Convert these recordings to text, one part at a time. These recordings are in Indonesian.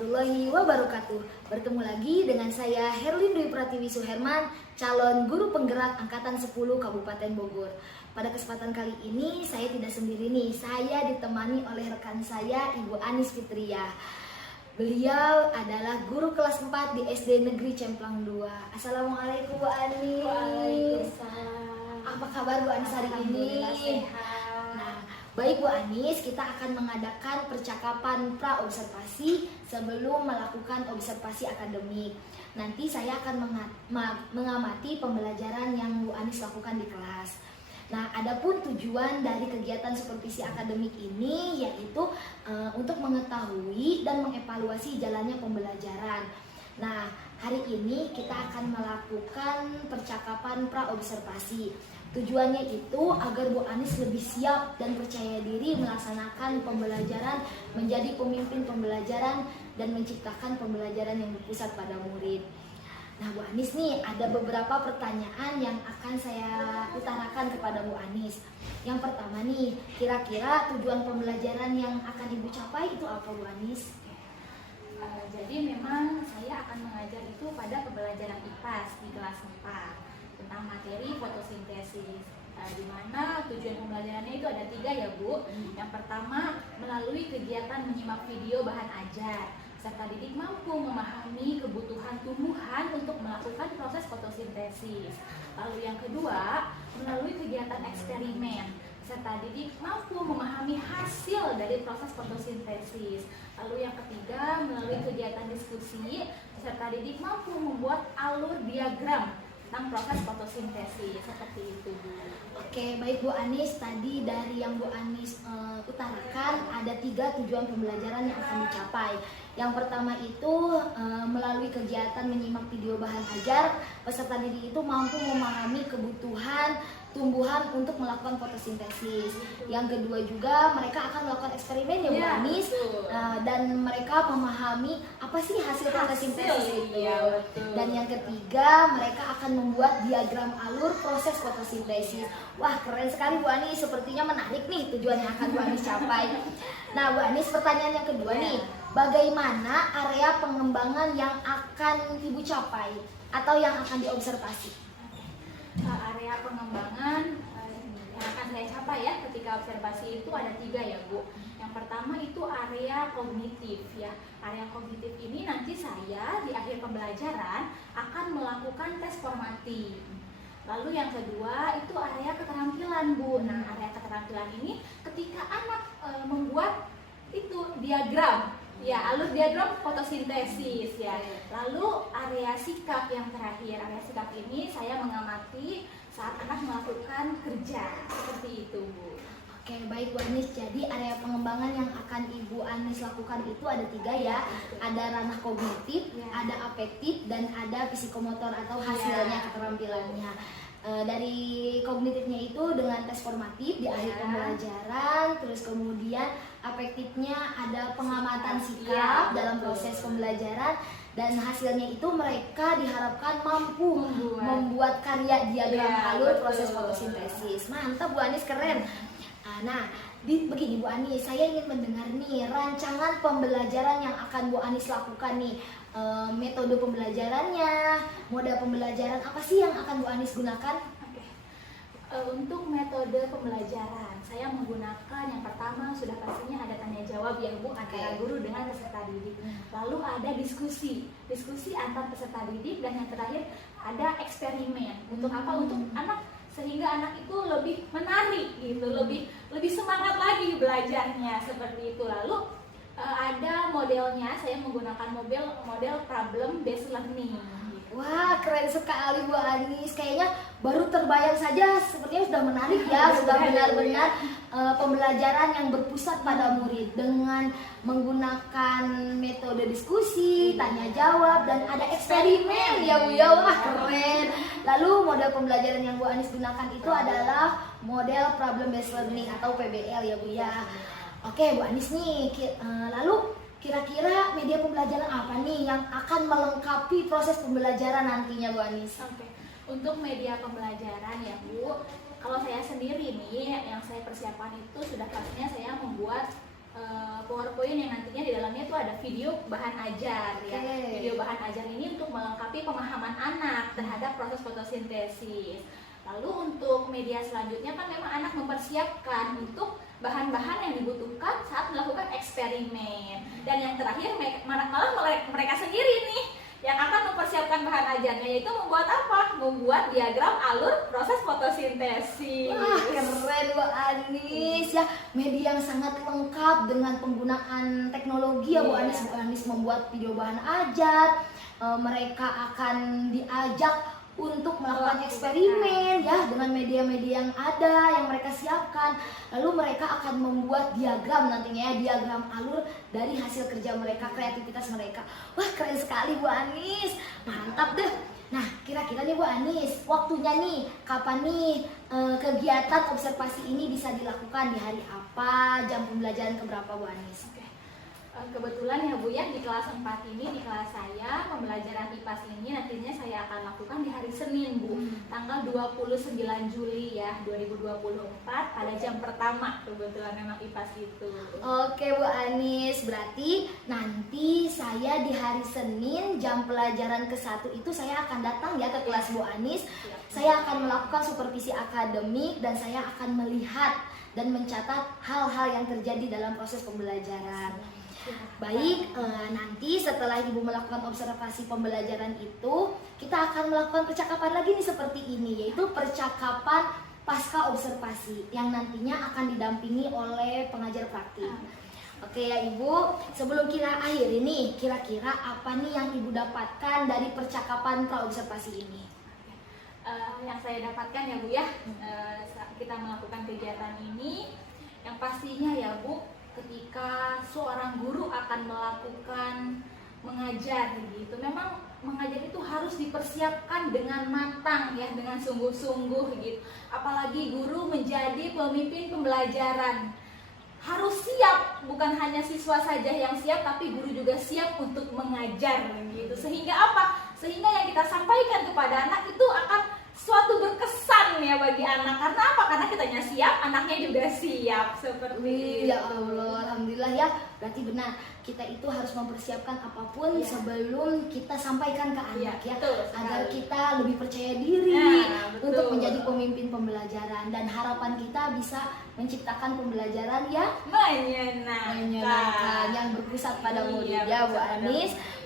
warahmatullahi wabarakatuh. Bertemu lagi dengan saya Herlin Dwi Pratiwi Suherman, calon guru penggerak angkatan 10 Kabupaten Bogor. Pada kesempatan kali ini saya tidak sendiri nih, saya ditemani oleh rekan saya Ibu Anis Fitria. Beliau adalah guru kelas 4 di SD Negeri Cemplang 2. Assalamualaikum Bu Anis. Waalaikumsalam. Apa kabar Bu Anis hari ini? Sehat. Baik Bu Anis, kita akan mengadakan percakapan pra-observasi sebelum melakukan observasi akademik. Nanti saya akan mengamati pembelajaran yang Bu Anis lakukan di kelas. Nah, adapun tujuan dari kegiatan supervisi akademik ini yaitu untuk mengetahui dan mengevaluasi jalannya pembelajaran. Nah, hari ini kita akan melakukan percakapan pra-observasi. Tujuannya itu agar Bu Anis lebih siap dan percaya diri melaksanakan pembelajaran, menjadi pemimpin pembelajaran dan menciptakan pembelajaran yang berpusat pada murid. Nah Bu Anis nih, ada beberapa pertanyaan yang akan saya utarakan kepada Bu Anis. Yang pertama nih, kira-kira tujuan pembelajaran yang akan Ibu capai itu apa Bu Anis? Jadi memang saya akan mengajar itu pada pembelajaran IPAS di kelas 4 tentang materi fotosintesis, di mana tujuan pembelajarannya itu ada 3 ya Bu. Yang pertama, melalui kegiatan menyimak video bahan ajar, serta didik mampu memahami kebutuhan tumbuhan untuk melakukan proses fotosintesis. Lalu yang kedua, melalui kegiatan eksperimen, serta didik mampu memahami hasil dari proses fotosintesis. Lalu yang ketiga, melalui kegiatan diskusi, serta didik mampu membuat alur diagram tentang proses fotosintesis. Seperti itu Bu. Oke, baik Bu Anis, tadi dari yang Bu Anis utarakan ada 3 tujuan pembelajaran yang akan dicapai. Yang pertama itu melalui kegiatan menyimak video bahan ajar, peserta didik itu mampu memahami kebutuhan tumbuhan untuk melakukan fotosintesis. Yang kedua juga mereka akan melakukan eksperimen ya Bu Anis, dan mereka memahami apa sih hasil fotosintesis itu. Dan yang ketiga mereka akan membuat diagram alur proses fotosintesis. Wah, keren sekali Bu Anis, sepertinya menarik nih tujuan yang akan Bu Anis capai. Nah Bu Anis, pertanyaan yang kedua nih, bagaimana area pengembangan yang akan Ibu capai atau yang akan diobservasi? Area pengembangan yang akan saya capai ya ketika observasi itu ada 3 ya Bu. Yang pertama itu area kognitif ya. Area kognitif ini nanti saya di akhir pembelajaran akan melakukan tes formatif. Lalu yang kedua itu area keterampilan Bu. Nah, area keterampilan ini ketika anak membuat itu diagram ya, alur diagram fotosintesis ya. Lalu area sikap yang terakhir, area sikap ini saya mengamati saat anak melakukan kerja. Seperti itu Bu. Oke, baik Bu Anis. Jadi area pengembangan yang akan Ibu Anis lakukan itu ada 3 ya. Ada ranah kognitif, ada afektif, dan ada psikomotor atau hasilnya keterampilannya. Dari kognitifnya itu dengan tes formatif di akhir pembelajaran, terus kemudian afektifnya ada pengamatan sikap dalam proses pembelajaran, dan hasilnya itu mereka diharapkan mampu membuat karya diagram alur proses fotosintesis. Mantap Bu Anis, keren. Nah, begini Bu Anis, saya ingin mendengar nih rancangan pembelajaran yang akan Bu Anis lakukan nih. Metode pembelajarannya, modal pembelajaran apa sih yang akan Bu Anis gunakan? Untuk metode pembelajaran, saya menggunakan yang pertama sudah pastinya ada tanya jawab ya Bu antara guru dengan peserta didik. Lalu ada diskusi antar peserta didik, dan yang terakhir ada eksperimen. Untuk apa? Untuk anak, sehingga anak itu lebih menarik gitu, lebih semangat lagi belajarnya, seperti itu. Lalu ada modelnya, saya menggunakan model problem based learning. Wah, keren sekali Bu Anis. Kayaknya baru terbayang saja sepertinya sudah menarik ya, sudah benar-benar pembelajaran yang berpusat pada murid dengan menggunakan metode diskusi, tanya jawab, dan ada eksperimen ya Bu ya. Wah, keren. Lalu model pembelajaran yang Bu Anis gunakan itu adalah model problem based learning atau PBL ya Bu ya. Oke Bu Anis nih, lalu kira-kira media pembelajaran apa nih yang akan melengkapi proses pembelajaran nantinya Bu Anis? Untuk media pembelajaran ya Bu, kalau saya sendiri nih yang saya persiapkan itu sudah pastinya saya membuat PowerPoint yang nantinya di dalamnya itu ada video bahan ajar ya. Oke. Video bahan ajar ini untuk melengkapi pemahaman anak terhadap proses fotosintesis. Lalu untuk media selanjutnya kan memang anak mempersiapkan untuk bahan-bahan yang dibutuhkan saat melakukan eksperimen. Dan yang terakhir malah mereka sendiri nih yang akan mempersiapkan bahan ajarnya, yaitu membuat apa? Membuat diagram alur proses fotosintesis. Wah, keren Bu Anis ya, media yang sangat lengkap dengan penggunaan teknologi ya Bu Iya. Anis. Bu Anis membuat video bahan ajar, mereka akan diajak untuk melakukan eksperimen ya dengan media-media yang ada yang mereka siapkan. Lalu mereka akan membuat diagram nantinya ya, diagram alur dari hasil kerja mereka, kreativitas mereka. Wah, keren sekali Bu Anis, mantap deh. Nah, kira-kira nih Bu Anis, waktunya nih, kapan nih kegiatan observasi ini bisa dilakukan, di hari apa, jam pembelajaran keberapa Bu Anis? Oke. Kebetulan ya Bu ya, di kelas 4 ini, di kelas saya, pembelajaran IPAS ini nantinya saya akan lakukan di hari Senin Bu, tanggal 29 Juli ya 2024 pada jam pertama. Kebetulan memang IPAS itu. Oke Bu Anis, berarti nanti saya di hari Senin jam pelajaran ke-1 itu saya akan datang ya ke kelas Bu Anis. Saya akan melakukan supervisi akademik dan saya akan melihat dan mencatat hal-hal yang terjadi dalam proses pembelajaran. Baik, nanti setelah Ibu melakukan observasi pembelajaran itu, kita akan melakukan percakapan lagi nih seperti ini, yaitu percakapan pasca observasi yang nantinya akan didampingi oleh pengajar praktik. Oke ya Ibu, sebelum kita akhiri nih, kira-kira apa nih yang Ibu dapatkan dari percakapan praobservasi ini? Yang saya dapatkan ya Bu ya, saat kita melakukan kegiatan ini, yang pastinya ya Bu, ketika seorang guru akan melakukan mengajar gitu, memang mengajar itu harus dipersiapkan dengan matang ya, dengan sungguh-sungguh gitu. Apalagi guru menjadi pemimpin pembelajaran, harus siap, bukan hanya siswa saja yang siap, tapi guru juga siap untuk mengajar gitu. Sehingga apa? Sehingga yang kita sampaikan kepada anak itu akan suatu berkesan ya bagi anak. Karena apa? Karena kitanya siap, anaknya juga siap. Seperti Ya Allah, alhamdulillah ya. Berarti benar, kita itu harus mempersiapkan apapun Ya. sebelum kita sampaikan ke anak ya, betul sekali. agar kita lebih percaya diri Nah, betul. untuk menjadi pemimpin pembelajaran, dan harapan kita bisa menciptakan pembelajaran yang menyenangkan, yang berpusat pada murid ya Bu berpusat pada Anis. murid.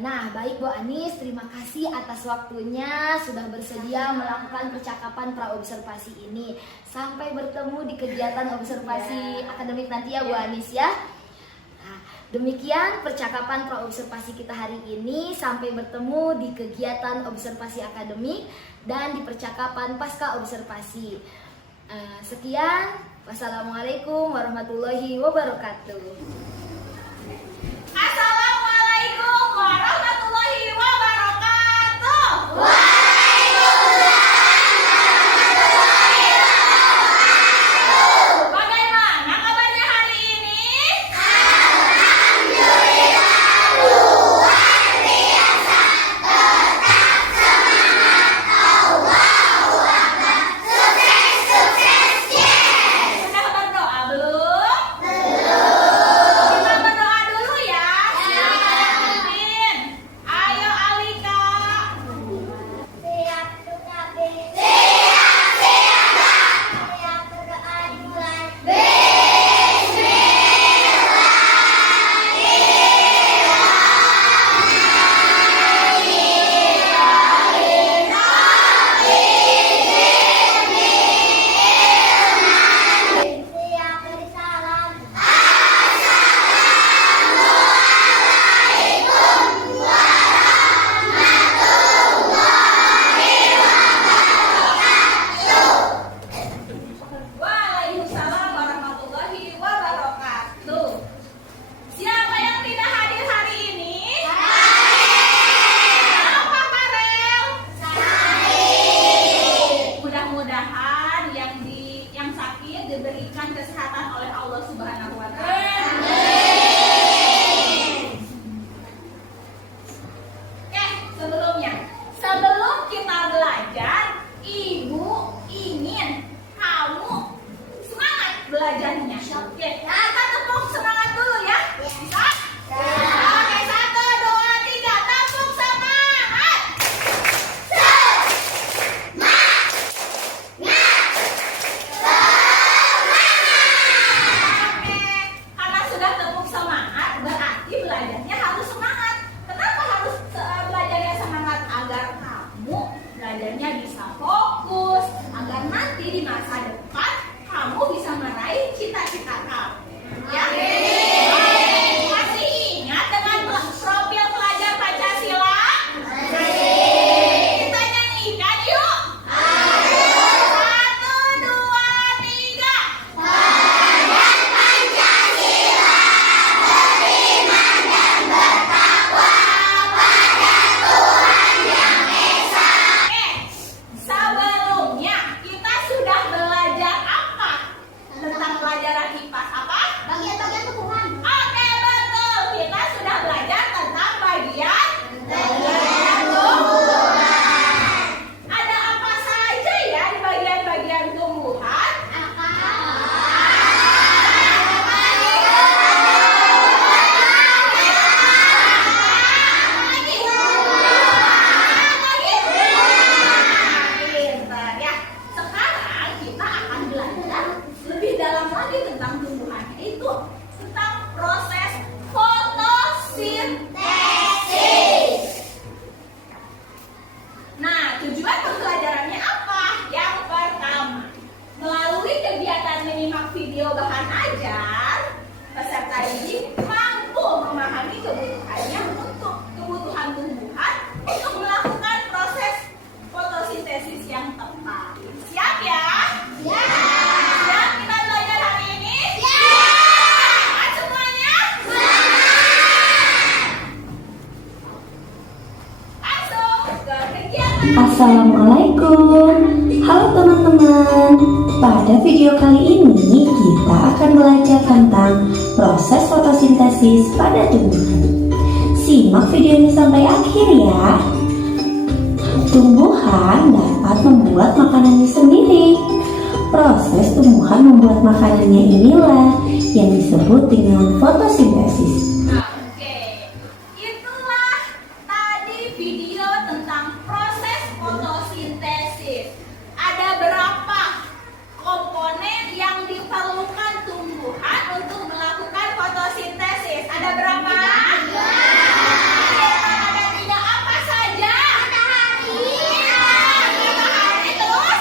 Nah, baik Bu Anis, terima kasih atas waktunya sudah bersedia melakukan percakapan praobservasi ini. Sampai bertemu di kegiatan observasi akademik nanti ya Bu Anis ya. Nah, demikian percakapan praobservasi kita hari ini. Sampai bertemu di kegiatan observasi akademik dan di percakapan pasca observasi. Sekian, wassalamualaikum warahmatullahi wabarakatuh. Assalamualaikum warahmatullahi wabarakatuh. Bagaimana kabarnya hari ini? Sudah berdoa belum? kegiatan. Assalamualaikum. Halo teman-teman. Pada video kali ini kita akan belajar tentang proses fotosintesis pada tumbuhan. Simak video ini sampai akhir ya. Tumbuhan dapat membuat makanannya sendiri. Proses tumbuhan membuat makanannya inilah yang disebut dengan fotosintesis. Oke, itulah tadi video tentang proses fotosintesis. Ada berapa komponen yang diperlukan tumbuhan untuk melakukan fotosintesis? Ada berapa? Ada tiga apa saja? Matahari, terus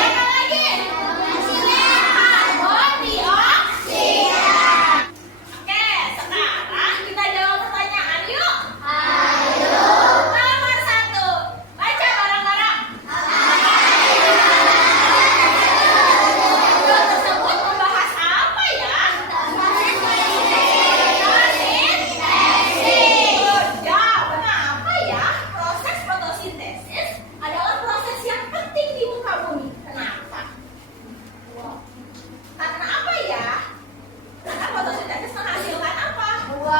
apa lagi? Karbon dioksida. Oke, sekarang kita jawab pertanyaan yuk. Nomor 1, baca bareng-bareng. Video tersebut membahas apa ya? Ya, benar apa ya? Proses fotosintesis adalah proses yang penting di muka bumi. Kenapa? Karena apa ya? Karena fotosintesis menghasilkan apa? Betul.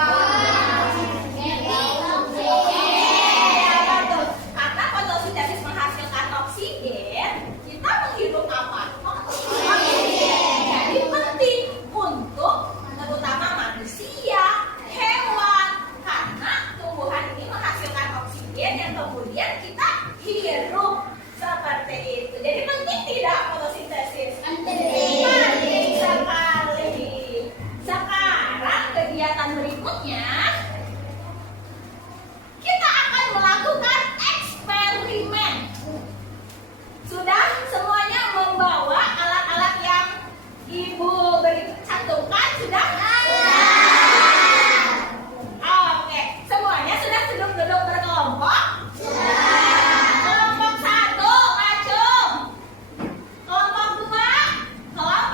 Karena fotosintesis menghasilkan oksigen, kita menghirup apa? Oksigen. Jadi penting untuk terutama manusia, hewan, karena tumbuhan ini menghasilkan oksigen yang kemudian kita hirup seperti itu. Jadi penting tidak fotosintesis? Penting sekali. Sekarang kegiatan berikutnya kita akan melakukan eksperimen. Sudah semuanya membawa alat-alat yang Ibu beri cantumkan? Sudah? Oke, semuanya sudah duduk-duduk berkelompok? Kelompok 1, Acung. Kelompok 2, kelompok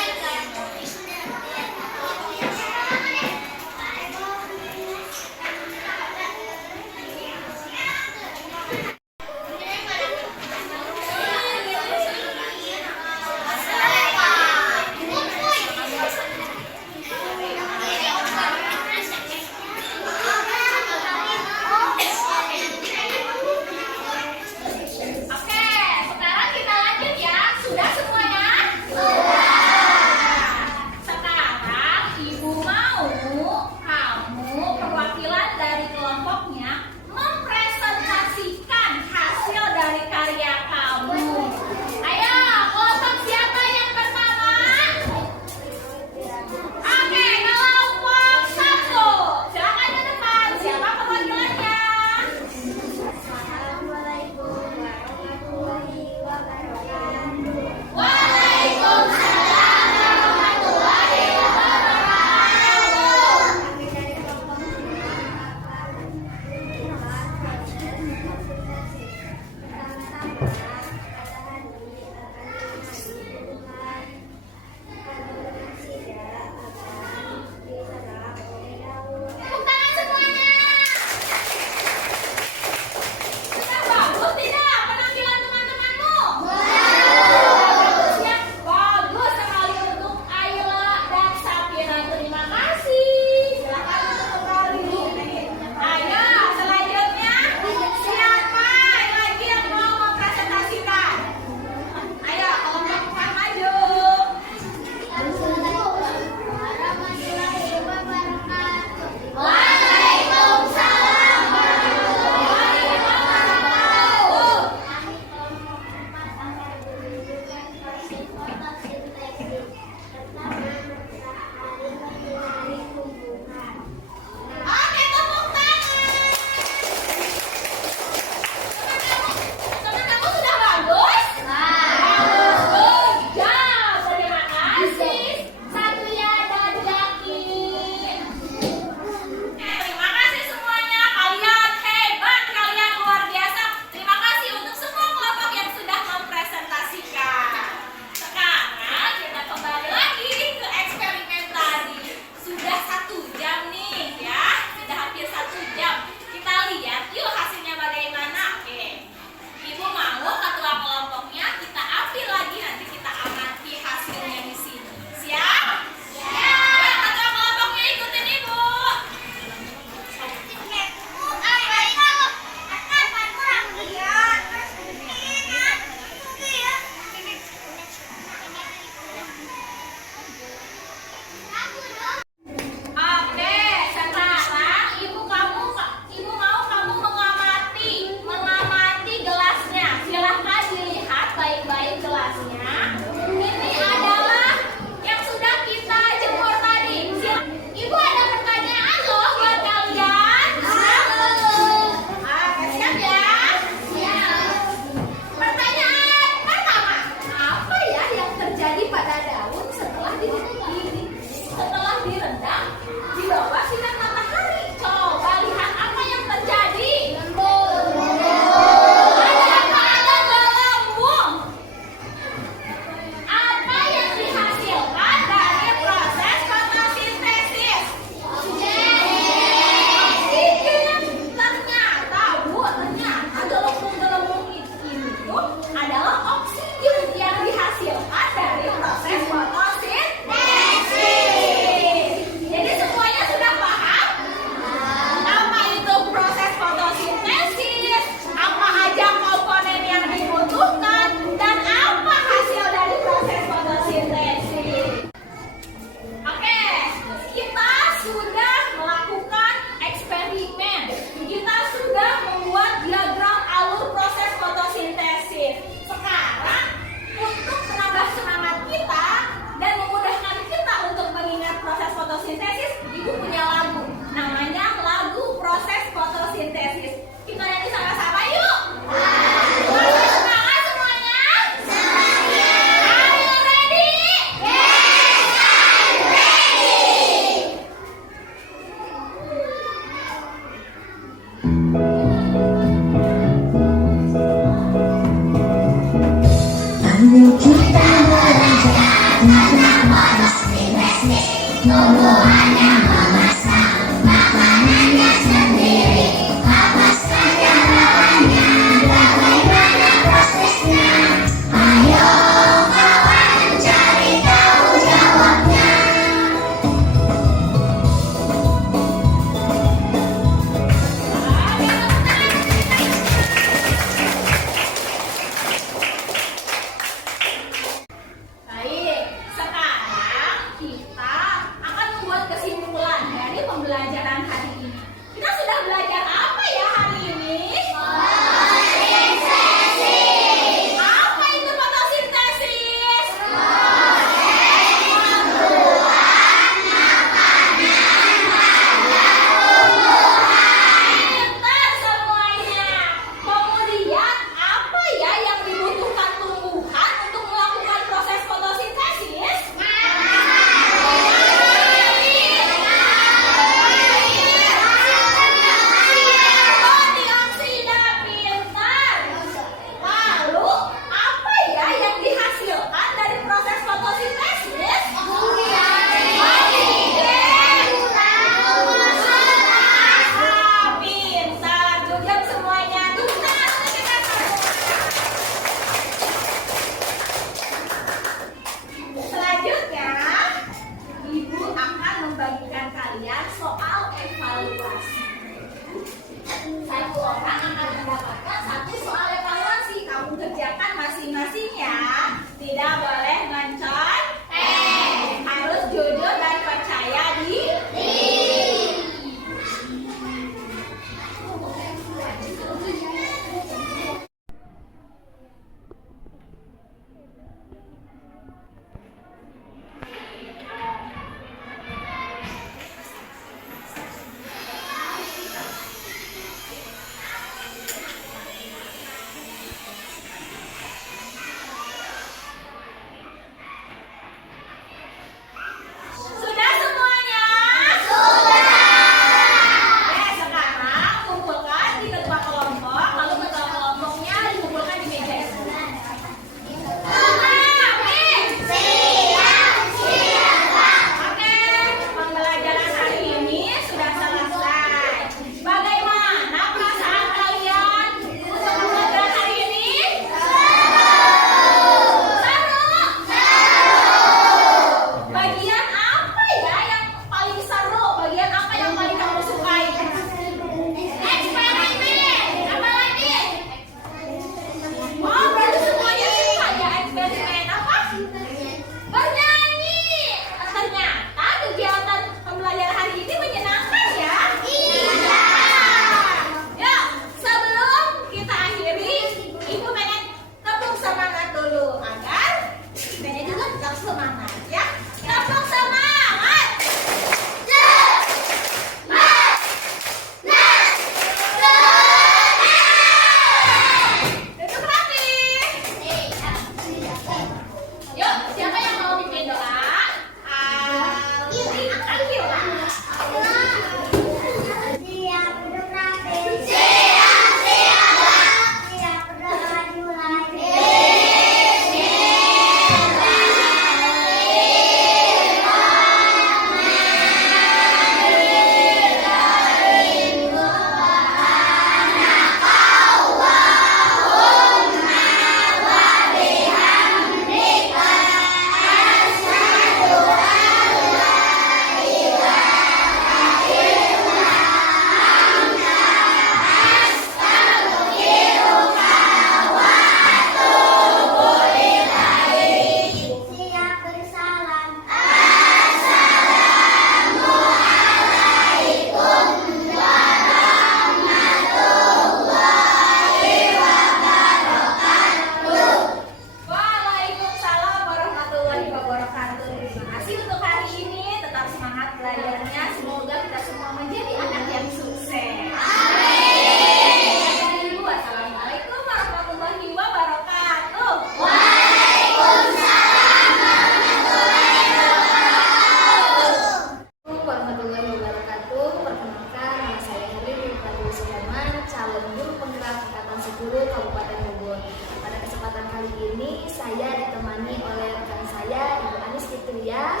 10 Kabupaten Bogor. Pada kesempatan kali ini saya ditemani oleh rekan saya Ibu Anis Fitria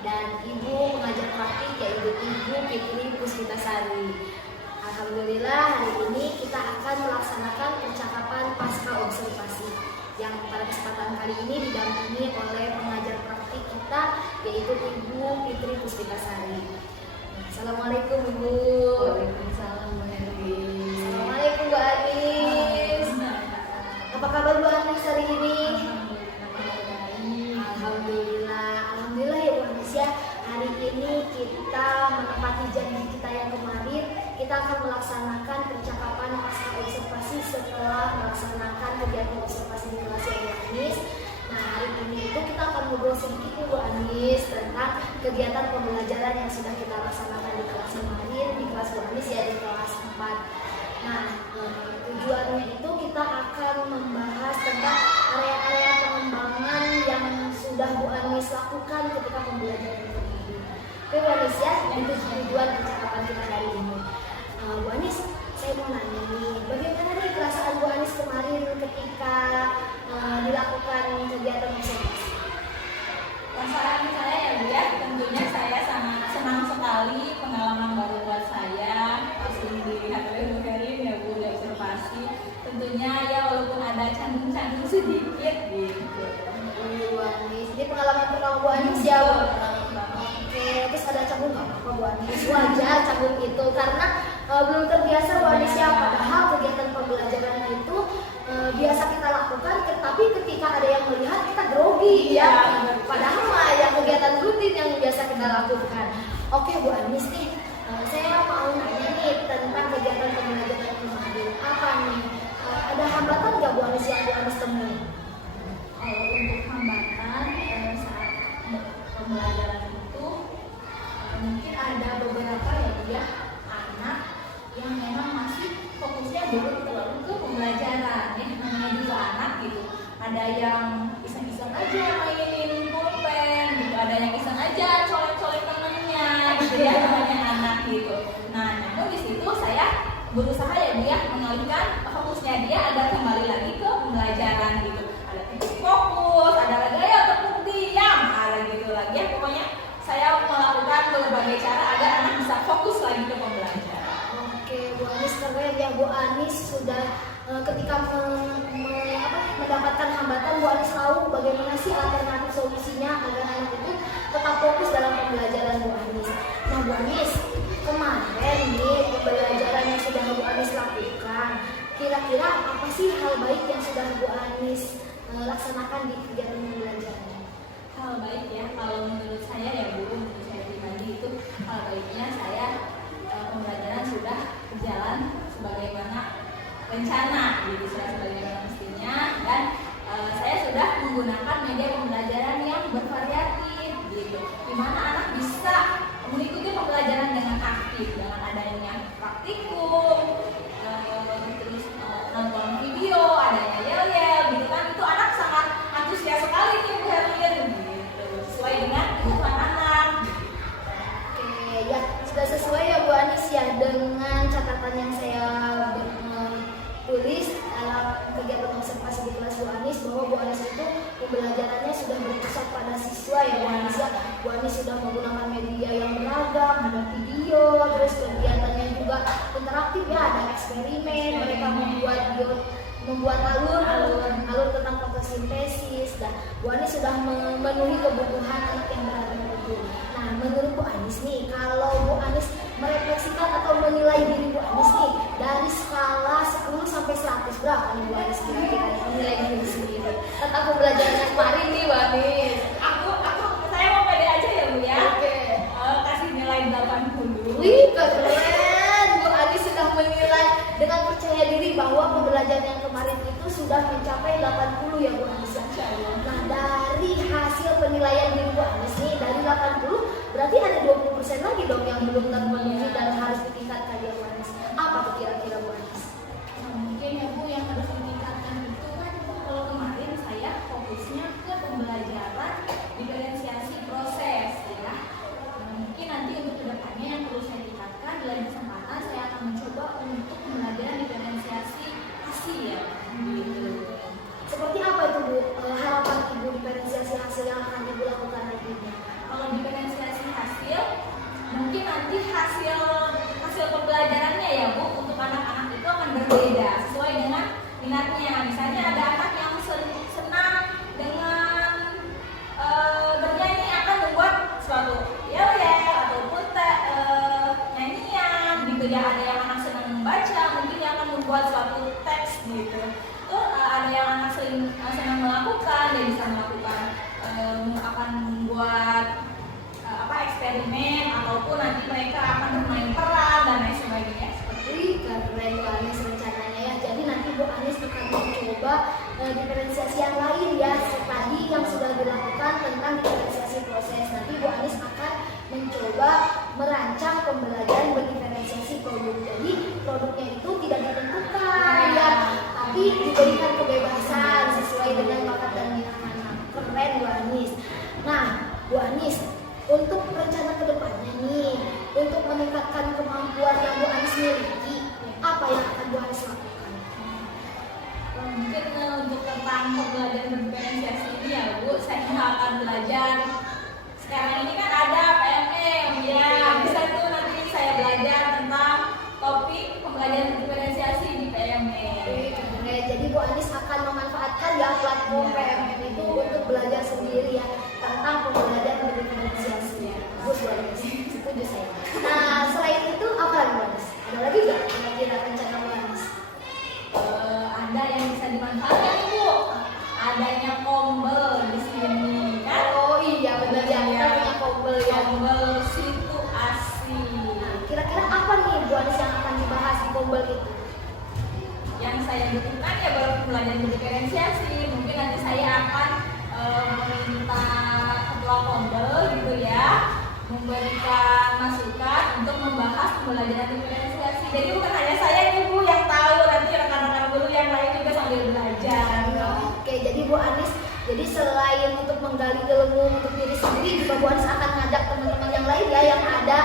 dan Ibu pengajar praktik yaitu Ibu Fitri Puspitasari. Alhamdulillah hari ini kita akan melaksanakan percakapan pasca observasi yang pada kesempatan kali ini didampingi oleh pengajar praktik kita yaitu Ibu Fitri Puspitasari. Assalamualaikum Ibu. Waalaikumsalam Bu Herwi. Assalamualaikum Bu Anis. Apa kabar Bu Anis hari ini? Alhamdulillah ya Bu Anis ya. Hari ini kita menepati janji kita yang kemarin. Kita akan melaksanakan percakapan pasca observasi setelah melaksanakan kegiatan observasi di kelas ya Bu Anis. Nah hari ini itu kita akan ngobrol sedikit nih Bu Anis tentang kegiatan pembelajaran yang sudah kita laksanakan di kelas kemarin, di kelas Bu Anis ya di kelas 4. Nah tujuannya itu kita akan membahas tentang area-area pengembangan yang sudah Bu Anis lakukan ketika pembelajaran kemarin. Oke Bu Anis ya, itu tujuan percakapan kita hari ini. Bu Anis, saya mau nanya nih, bagaimana nih perasaan Bu Anis kemarin ketika dilakukan kegiatan observasi? Perasaan saya ya Bu ya, tentunya saya sangat senang sekali, pengalaman baru buat saya. Pasti dilihat oleh Bu Herin ya Bu, di observasi. Tentunya ya walaupun ada canggung-canggung sedikit gitu. Bu Anis, ini pengalaman pertama Bu Anis ya Bu? Oke, terus ada canggung nggak apa-apa Bu Anis? Wajar canggung itu karena belum terbiasa Bu Anis ya. Padahal kegiatan pembelajaran itu biasa kita lakukan, tapi ketika ada yang melihat kita grogi ya. Padahal mah ya kegiatan rutin yang biasa kita lakukan. Oke Bu Anis nih, saya mau nanya nih tentang kegiatan pembelajaran kemarin. Apa nih? Ada hambatan nggak Bu Anis yang Bu Anis temui? Kalau untuk hambatan saat pembelajaran itu mungkin ada beberapa ya Bu ya, anak yang memang masih fokusnya belum terlalu ke pembelajaran ya, namanya juga anak gitu. Ada yang iseng-iseng aja mainin pulpen gitu, ada yang iseng aja colek-colek temennya gitu ya, namanya anak gitu. Nah namun di situ saya berusaha ya Bu ya mengalihkan fokusnya dia agar kembali lagi ke pembelajaran gitu. Ada titik fokus, ada lagi ya tepuk diam, ada gitu lagi ya. Pokoknya saya melakukan berbagai cara agar anak bisa fokus lagi ke pembelajaran. Oke, Bu Anis keren ya. Bu Anis sudah ketika mendapatkan hambatan, Bu Anis tahu bagaimana sih alternatif solusinya agar anak itu tetap fokus dalam pembelajaran Bu Anis. Nah Bu Anis, kemarin nih pembelajaran yang sudah Bu Anis lakukan, kira-kira apa sih hal baik yang sudah Bu Anis laksanakan di kegiatan pembelajaran? Hal baik ya, kalau menurut saya ya Bu, menurut saya pribadi itu hal baiknya saya pembelajaran sudah berjalan sebagaimana rencana gitu, sudah sebagaimana mestinya, dan saya sudah menggunakan media pembelajaran yang bervariatif gitu, dimana anak bisa mengikuti pembelajaran dengan aktif dengan adanya praktikum, terus nonton video, adanya yel-yel gitu kan, itu anak sangat antusias sekali nih Bu Herlin gitu, sesuai dengan kebutuhan anak. Oke, ya sudah sesuai ya Bu Anis ya dengan catatan yang saya tulis dalam kegiatan observasi di kelas Bu Anis, bahwa Bu Anis itu pembelajarannya sudah berpusat pada siswa ya Bu Anis ya. Bu Anis sudah menggunakan media yang beragam, ada video, terus kegiatannya juga interaktif ya, ada eksperimen, mereka membuat alur tentang fotosintesis, dan Bu Anis sudah memenuhi kebutuhan anak yang beragam itu. Nah menurut Bu Anis nih, kalau Bu Anis merefleksikan atau menilai diri Bu Anis nih dari skala 10 sampai 100, berapa nih Bu Anis kira-kira menilai diri sendiri tentang pembelajaran yang kemarin nih Bu Anis? Saya mau pede aja ya Bu ya. Oke. Kasih nilai 80. Wih keren, Bu Anis sudah menilai dengan percaya diri bahwa pembelajaran yang kemarin itu sudah mencapai 80 ya Bu Anis. Nah dari hasil penilaian diri Bu Anis nih dari 80 berarti ada 20% lagi dong yang belum terpenuhi dan harus ditingkatkan ya Bu Anis. Apa tuh kira-kira Bu Anis? Mungkin ya Bu yang harus ditingkatkan itu kan, kalau kemarin saya fokusnya ke pembelajaran diferensiasi proses ya. Mungkin nanti untuk kedepannya yang perlu saya tingkatkan, dalam kesempatan saya akan mencoba untuk pembelajaran diferensiasi hasil ya. mencoba diferensiasi yang lain ya. Tadi yang sudah dilakukan tentang diferensiasi proses. Nanti Bu Anis akan mencoba merancang pembelajaran berdiferensiasi produk. Jadi produknya itu tidak ditentukan ya, tapi diberikan kebebasan sesuai dengan bakat dan minat anak. Keren Bu Anis. Nah, Bu Anis, untuk rencana kedepannya nih, untuk meningkatkan kemampuan yang Bu Anis miliki, apa yang akan Bu Anis lakukan? Mungkin untuk tentang pembelajaran berdiferensiasi ini ya Bu, saya akan belajar. Sekarang ini kan ada PMM ya, bisa tuh nanti saya belajar tentang topik pembelajaran berdiferensiasi di PMM. Jadi Bu Anis akan memanfaatkan ya platform PMM itu untuk belajar sendiri ya tentang pembelajaran berdiferensiasi. Bagus Bu Anis, setuju saya. Nah, selain itu apa lagi Bu Anis? Ada lagi nggak kira-kira rencana Bu Anis? Ada yang bisa dimanfaatkan Bu, adanya kombel di sini kan? Oh iya benar ya, kita punya kombel ya. Kombel situasi. Nah, kira-kira apa nih Bu Anis yang akan dibahas di kombel itu? Yang saya butuhkan ya baru pembelajaran diferensiasi. Mungkin nanti saya akan meminta ketua kombel gitu ya, memberikan masukan untuk membahas pembelajaran diferensiasi. Jadi bukan hanya saya nih Bu yang tahu, nanti rekan-rekan guru yang lain juga sambil belajar. Oke, jadi Bu Anis, jadi selain untuk menggali ilmu untuk diri sendiri, juga Bu Anis akan ngajak teman-teman yang lain ya yang ada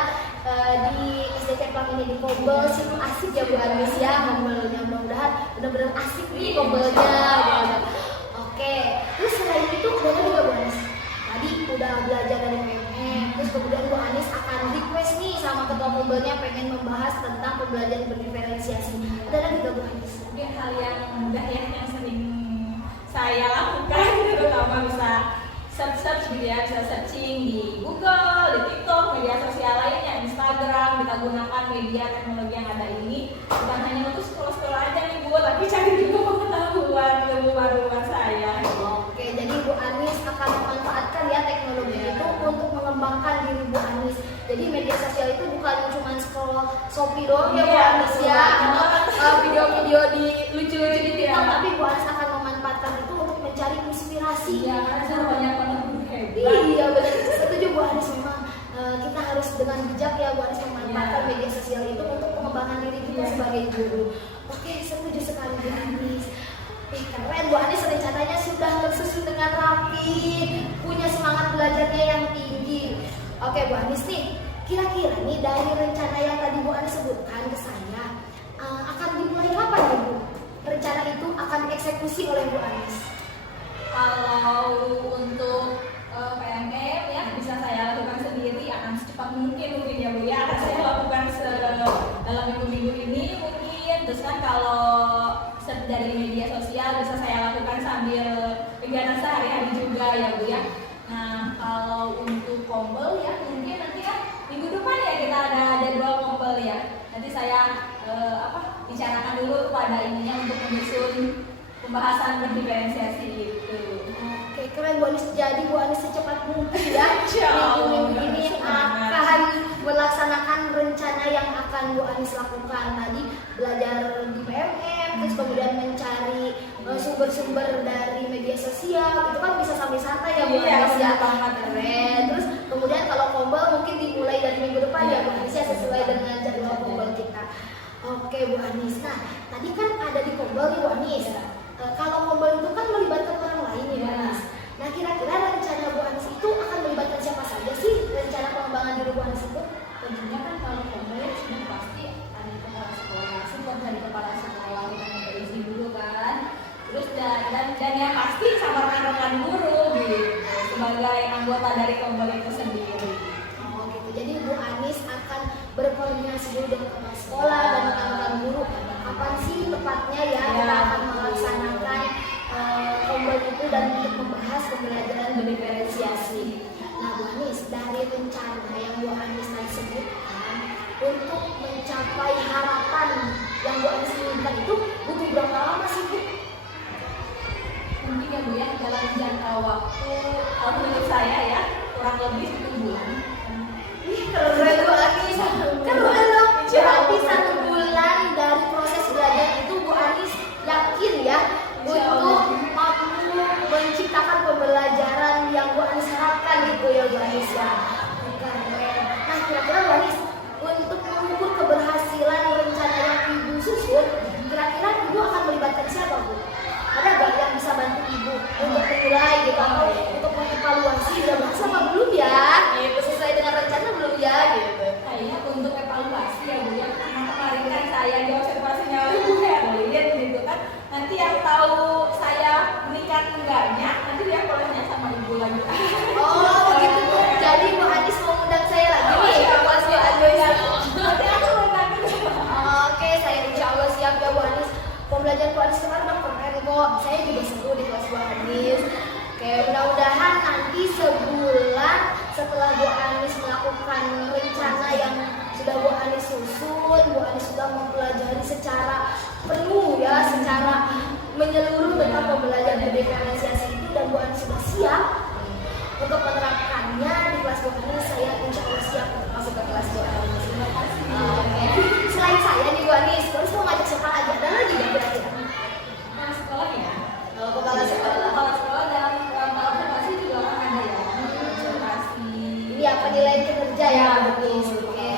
di SD Cemplang ini di kombel. Situ asik ya Bu Anis ya kombelnya, mudah-mudahan benar-benar asik nih kombelnya. Oke, terus selain itu ada juga Bu Anis. Tadi udah belajar dari PMM, terus kemudian Bu Anis akan request nih sama ketua kombelnya pengen membahas tentang pembelajaran berdiferensiasi. Ada lagi nggak Bu Anis? Mungkin hal yang mudah ya yang sering saya lakukan, terutama bisa search gitu ya, bisa searching di Google, di TikTok, media sosial lainnya, Instagram. Kita gunakan media teknologi yang ada ini bukan hanya untuk scroll-scroll aja nih Bu, tapi cari juga pengetahuan ilmu baru saya. Oke, jadi Bu Anis akan memanfaatkan ya teknologi itu untuk mengembangkan diri Bu Anis. Jadi media sosial itu bukan cuma scroll Shopee doang ya Bu Anis ya, video-video di lucu-lucu di TikTok, tapi Bu Anis akan memanfaatkan itu untuk mencari inspirasi. Iya, karena saya banyak penuh hebat. Iya benar, setuju Bu Anis. Memang kita harus dengan bijak ya Bu Anis memanfaatkan media sosial itu untuk pengembangan diri kita sebagai guru. Oke, setuju sekali Bu Anis. Keren Bu Anis, rencananya sudah tersusun dengan rapi, punya semangat belajarnya yang tinggi. Oke Bu Anis nih, kira-kira nih dari rencana yang tadi Bu Anis sebutkan ke saya, akan dimulai kapan ya Bu? Rencana itu akan eksekusi oleh Bu Anis. Kalau untuk PMM ya bisa saya lakukan sendiri, akan secepat mungkin ya Bu ya, akan saya lakukan dalam minggu-minggu ini mungkin. Terus kan kalau search dari media sosial bisa saya lakukan sambil kegiatan sehari-hari juga ya Bu ya. Nah kalau untuk kombel ya mungkin nanti ya minggu depan ya kita ada jadwal kombel ya. Nanti saya bicarakan dulu kepada ininya untuk menyusun pembahasan berdiferensiasi itu. Oke, keren Bu Anis. Jadi Bu Anis secepat mungkin ya minggu-minggu ini akan melaksanakan rencana yang akan Bu Anis lakukan. Tadi belajar di PMM, terus kemudian mencari sumber-sumber dari media sosial. Itu kan bisa sambil santai ya Bu Anis ya. Keren. Terus kemudian kalau kombel mungkin dimulai dari minggu depan ya Bu Anis ya, sesuai dengan jadwal kombel kita. Oke Bu Anis. Nah, tadi kan ada di kombel nih Bu Anis. Kalau kombel itu kan melibatkan orang lain nih Bu Anis. Nah, kira-kira rencana Bu Anis itu akan melibatkan siapa saja sih? Rencana pengembangan diri Bu Anis itu? Tentunya kan kalau kombel sudah pasti ada kepala sekolah, support dari kepala sekolah, kita minta izin dulu kan. Terus dan yang pasti sama rekan-rekan guru gitu, sebagai anggota dari kombel itu sendiri. Oh gitu. Jadi Bu Anis akan berkoordinasi dulu dengan kepala sekolah dan rekan-rekan guru. Kapan sih tepatnya ya kita akan melaksanakan kombel itu dan untuk membahas pembelajaran berdiferensiasi. Nah Bu Anis, dari rencana yang Bu Anis tadi sebutkan, untuk mencapai harapan yang Bu Anis inginkan itu butuh berapa lama sih Bu? Mungkin ya Bu ya, dalam jangka waktu kalau menurut saya ya kurang lebih 1 bulan. Keren Bu Anis, kan udah berarti 1 bulan dari proses belajar itu Bu Anis yakin ya untuk mampu menciptakan pembelajaran yang Bu Anis harapkan gitu ya Bu Anis ya. Keren. Nah kira-kira Bu Anis untuk mengukur keberhasilan rencana yang Ibu susun, kira-kira Ibu akan melibatkan siapa Bu? Ada gak yang bisa bantu Ibu untuk menilai gitu atau untuk mengevaluasi udah berhasil apa belum ya? Gitu, sesuai dengan rencana belum ya gitu. Kayaknya untuk evaluasi ya Bu ya, karena kemarin kan saya di observasinya Bu Herlin gitu kan, nanti yang tahu saya meningkat enggaknya nanti dia evaluasinya sama Ibu lagi. Oh begitu Bu. Jadi Bu Anis mau undang saya lagi nih kelas Bu Anis. Nanti aku undang. Oke, saya insya Allah siap ya Bu Anis. Pembelajaran Bu Anis kemarin udah keren kok. Saya juga seru di kelas Bu Anis. Oke, mudah-mudahan nanti sebulan setelah Bu Anis melakukan rencana yang sudah Bu Anis susun, Bu Anis sudah mempelajari secara penuh ya, secara menyeluruh tentang pembelajaran diferensiasi itu dan Bu Anis sudah siap untuk menerapkannya di kelas Bu Anis. Saya insya Allah siap untuk masuk ke kelas Bu Anis. Oke. Selain saya nih Bu Anis, terus mau ngajak siapa lagi? Ada lagi nggak kira-kira? Nah, sekolah ya. Kepala sekolah. Kepala sekolah dan kepala observasi juga kan ada ya. Observasi. Ini ya penilaian kinerja ya Bu Anis. Oke.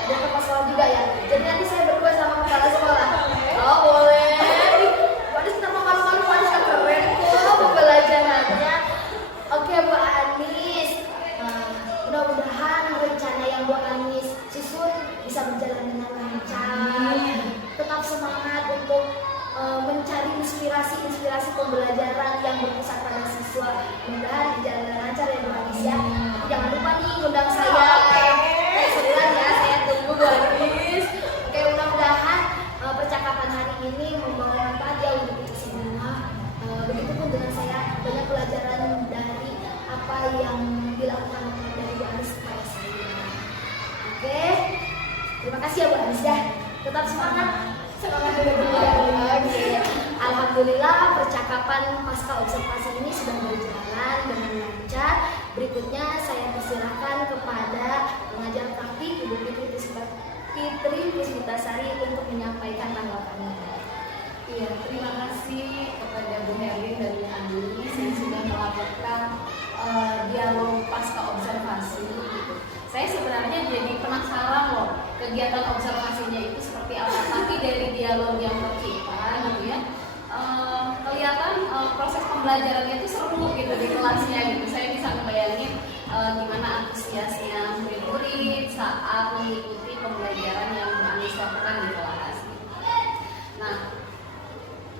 Ada kepala sekolah juga ya. Jadi nanti saya berdua sama kepala sekolah. Oh boleh. Bu Anis kita mau malu-malu, Bu Anis kan keren kok pembelajarannya. Oke Bu Anis. Mudah-mudahan rencana yang Bu Anis susun bisa berjalan dengan lancar. Tetap semangat untuk mencari inspirasi pembelajaran yang berpusat pada siswa. Mudah-mudahan berjalan dengan lancar ya Bu Anis ya. Jangan lupa nih undang saya. Sebulan ya, saya tunggu Bu Anis. Oke, mudah-mudahan percakapan hari ini membawa manfaat ya untuk kita semua. Begitupun dengan saya, banyak pelajaran dari apa yang dilakukan dari Bu Anis kepada saya. Oke, terima kasih ya Bu Anis ya. Tetap semangat. Semangat dulu ya. Oke. Alhamdulillah percakapan pasca observasi ini sudah berjalan dengan lancar. Berikutnya saya persilakan kepada pengajar praktik Ibu Fitri Puspitasari untuk menyampaikan tanggapannya. Iya, terima kasih kepada Bu Herlin dan Bu Anis yang sudah melakukan dialog pasca observasi gitu. Saya sebenarnya jadi penasaran loh kegiatan observasinya itu seperti apa, tapi dari dialog yang tercipta gitu ya, kelihatan proses pembelajarannya itu seru gitu di kelasnya gitu. Saya bisa ngebayangin gimana antusiasnya murid-murid saat mengikuti pembelajaran yang Bu Anis lakukan di kelas. Nah,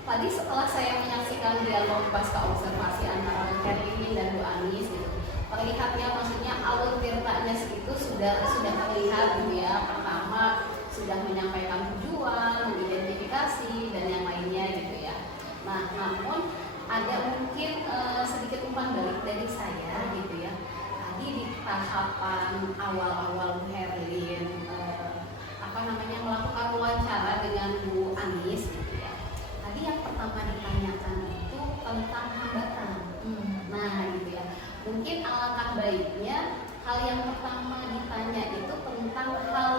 tadi setelah saya menyaksikan dialog pasca observasi antara Bu Herlin dan Bu Anis gitu, terlihatnya maksudnya alur tirtanya itu sudah terlihat gitu ya. Pertama sudah menyampaikan tujuan, mengidentifikasi dan yang lainnya gitu ya. Nah, namun ada mungkin sedikit umpan balik dari saya gitu ya. Tadi di tahapan awal-awal Bu Herlin melakukan wawancara dengan Bu Anis gitu ya. Tadi yang pertama ditanyakan itu tentang hambatan. Nah gitu ya. Mungkin alangkah baiknya hal yang pertama ditanya itu tentang hal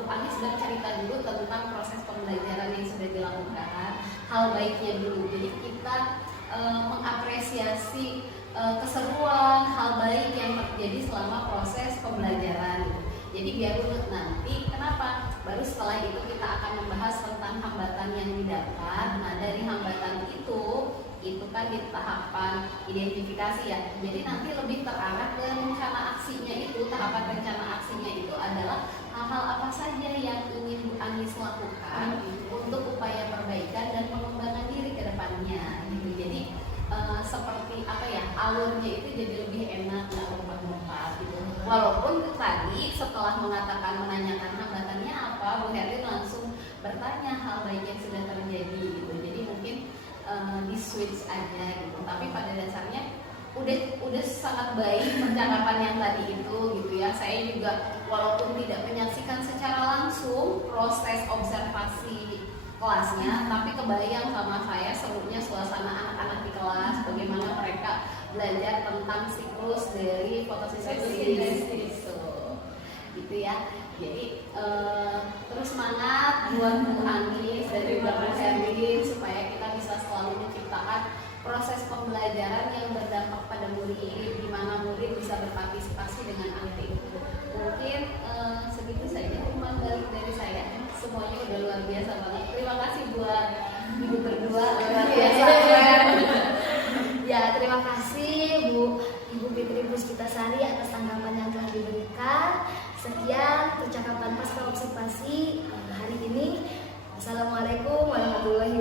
Bu Anis bercerita dulu tentang proses pembelajaran yang sudah dilakukan, hal baiknya dulu. Jadi kita mengapresiasi keseruan, hal baik yang terjadi selama proses pembelajaran. Jadi biar nanti kenapa? Baru setelah itu kita akan membahas tentang hambatan yang didapat. Nah dari hambatan itu kan di tahapan identifikasi ya. Jadi nanti lebih terarah ke rencana aksinya itu. Tahapan rencana aksinya itu adalah hal-hal apa saja yang ingin Bu Anis lakukan untuk upaya perbaikan dan pengembangan diri ke depannya. Gitu. Jadi seperti apa ya, alurnya itu jadi lebih enak, nggak lompat-lompat gitu. Walaupun tadi setelah menanyakan hambatannya apa, Bu Herlin langsung bertanya hal baik yang sudah terjadi gitu. Jadi mungkin di switch aja gitu. Tapi pada dasarnya udah sangat baik percakapan yang tadi itu gitu ya. Saya juga walaupun tidak menyaksikan secara langsung proses observasi kelasnya, tapi kebayang sama saya serunya suasana anak-anak di kelas, bagaimana mereka belajar tentang siklus dari fotosintesis gitu ya. Jadi terus semangat buat Bu Anis dan juga Bu Herlin supaya kita di mana murid bisa berpartisipasi dengan aktif. Mungkin segitu saja umpan balik dari saya. Semuanya udah luar biasa banget. Terima kasih buat ibu berdua, luar biasa. Ya, terima kasih Ibu Fitri Puspitasari atas tanggapan yang telah diberikan. Sekian percakapan pasca observasi hari ini. Assalamualaikum warahmatullahi